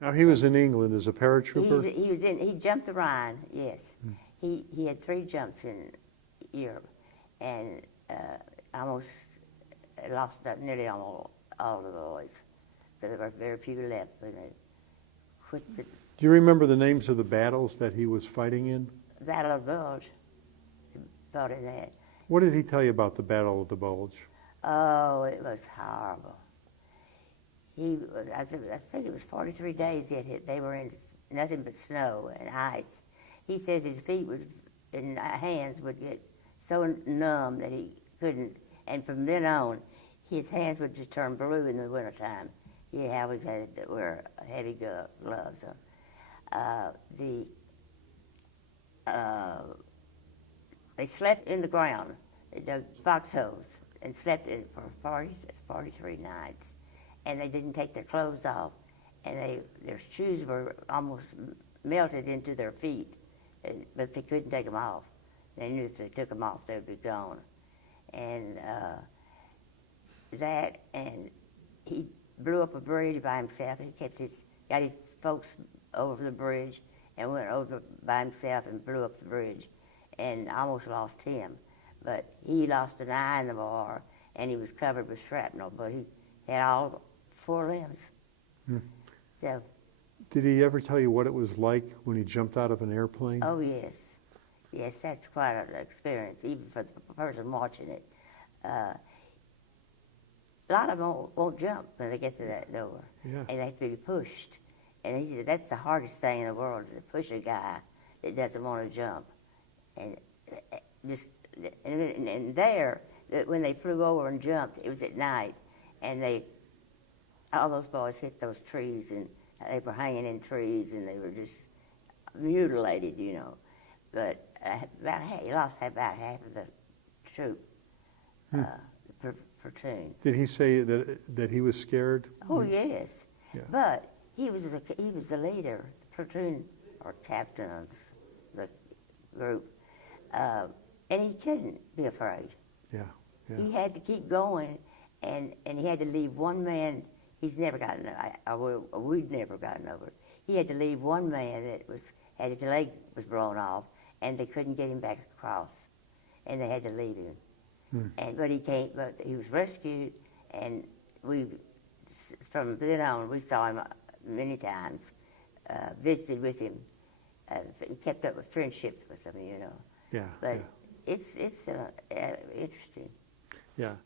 Now, he was in England as a paratrooper? He jumped the Rhine, yes. He had 3 jumps in Europe, and almost lost nearly all the boys. There were very few left when they quit the Do you remember the names of the battles that he was fighting in? Battle of Bulge. He fought in that. What did he tell you about the Battle of the Bulge? Oh, it was horrible. I think it was 43 days they were in nothing but snow and ice. He says his feet and hands would get so numb that he couldn't, and from then on, his hands would just turn blue in the wintertime. He always had to wear heavy gloves on. They slept in the ground. They dug foxholes and slept in it for 43 nights. And they didn't take their clothes off. And their shoes were almost melted into their feet, but they couldn't take them off. They knew if they took them off, they'd be gone. And and he blew up a bridge by himself. He got his folks over the bridge and went over by himself and blew up the bridge, and almost lost him. But he lost an eye in the war, and he was covered with shrapnel, but he had all 4 limbs. So. Did he ever tell you what it was like when he jumped out of an airplane? Oh, yes. Yes, that's quite an experience, even for the person watching it. A lot of them won't jump when they get to that door, Yeah. and they have to be pushed. And he said that's the hardest thing in the world, to push a guy that doesn't want to jump. And there, when they flew over and jumped, it was at night, and all those boys hit those trees, and they were hanging in trees, and they were just mutilated, you know. But he lost about half of the troop, the platoon. Did he say that he was scared? Oh, yes. Yeah. But he was the leader, the platoon or captain of the group, and he couldn't be afraid. Yeah. He had to keep going, and he had to leave one man. He's never gotten, we've never gotten over it. He had to leave one man that had his leg was blown off, and they couldn't get him back across, and they had to leave him. But he was rescued, and from then on, we saw him many times, visited with him, kept up with friendships with him, you know. Yeah. But it's interesting. Yeah.